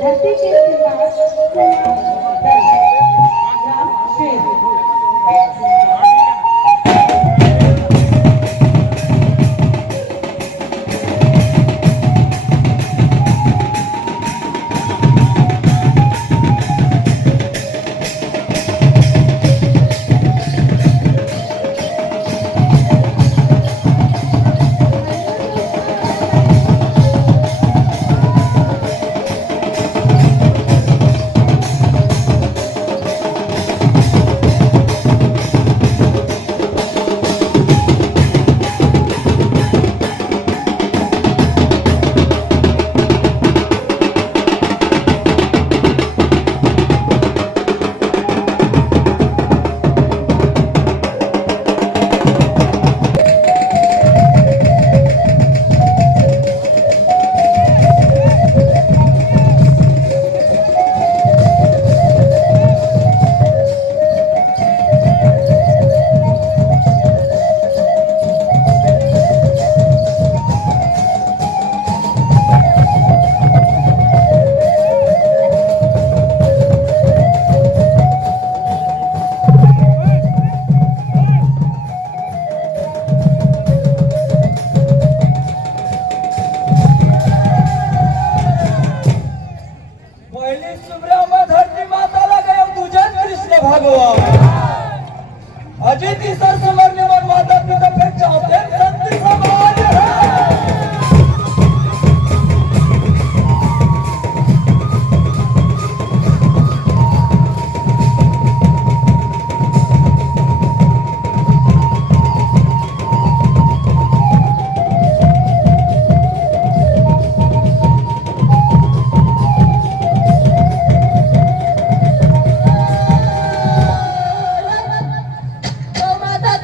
धरती के सिवा राम शेर। अजित सर समर निमन माता पिता पेक्षा अत्यंत संत समाज माता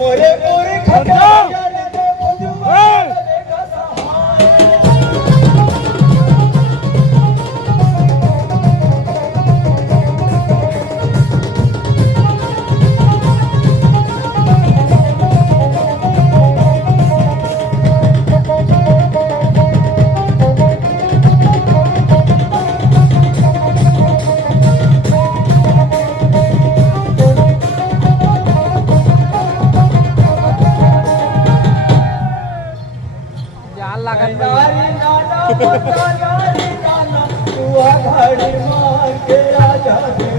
मोरे मोरे खटा यार दे खुदवा लेगा सहाय नारी नाना तू घड़ी मार के आजा दे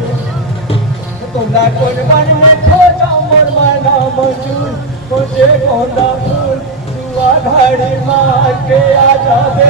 तुला कोण बनले खोजा मोर मना मजूर मुझे गोंदा फूल तू घड़ी मार के आजा दे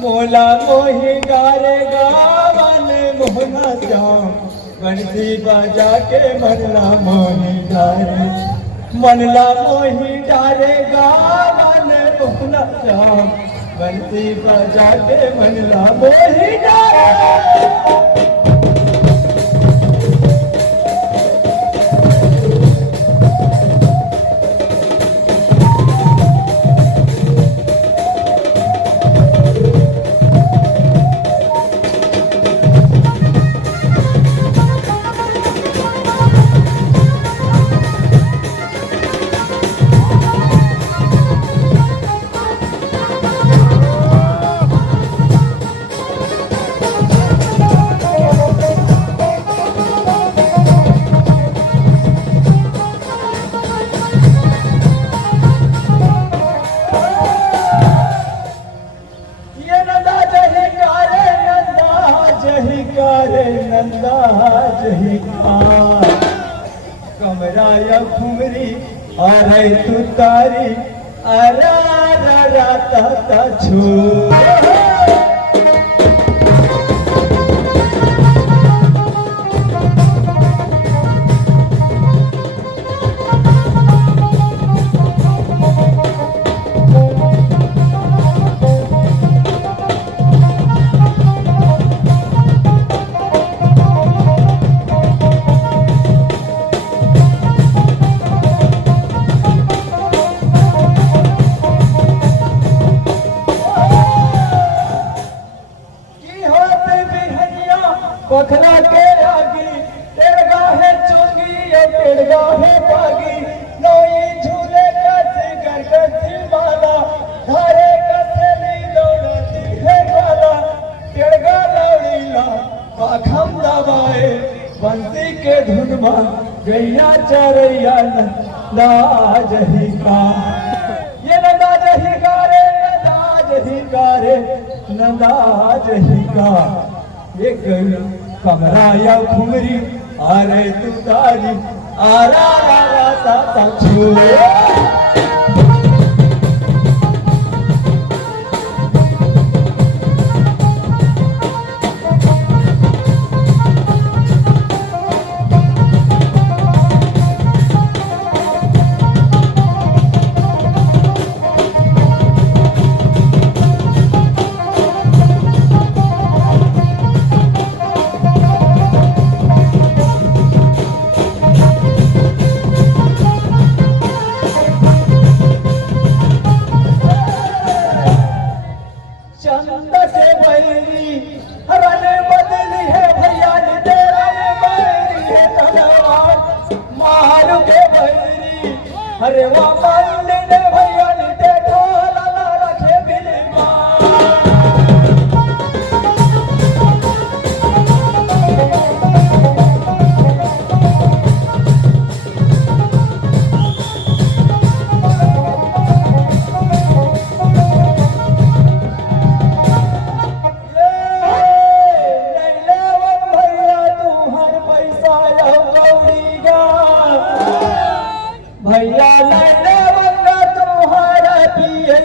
मोला मोही डारेगा मन मोहना श्याम बंसी बजा के मनला मोही डारे मनला मोही डारेगा मन मोहना श्याम बंसी बजा के मनला मोही डारे अरे तू तारी अरा ता छू पखरा के आगी तेरगा है चोंगी ये तेरगा है पागी नोई झूले कसे गरगसी वाला धारे कसे नी दौड़ती है वाला तेरगा लौड़ीला पाखम दबाए बंसी के धुनमा गैया चरैया लाज ही का ये नंदाज ही का रे नंदाज ही का रे नंदाज ही का एक कमरा या खुमरी अरे तू तारी आरा ता छू चंद से बैरी रन बदली है भैया ने तेरा ने बैरी है तलवार मारू के बैरी अरे वाह मारने ने भैया ने देखो लाला रखे भैया लड़ने वंगा तुम्हारा पिए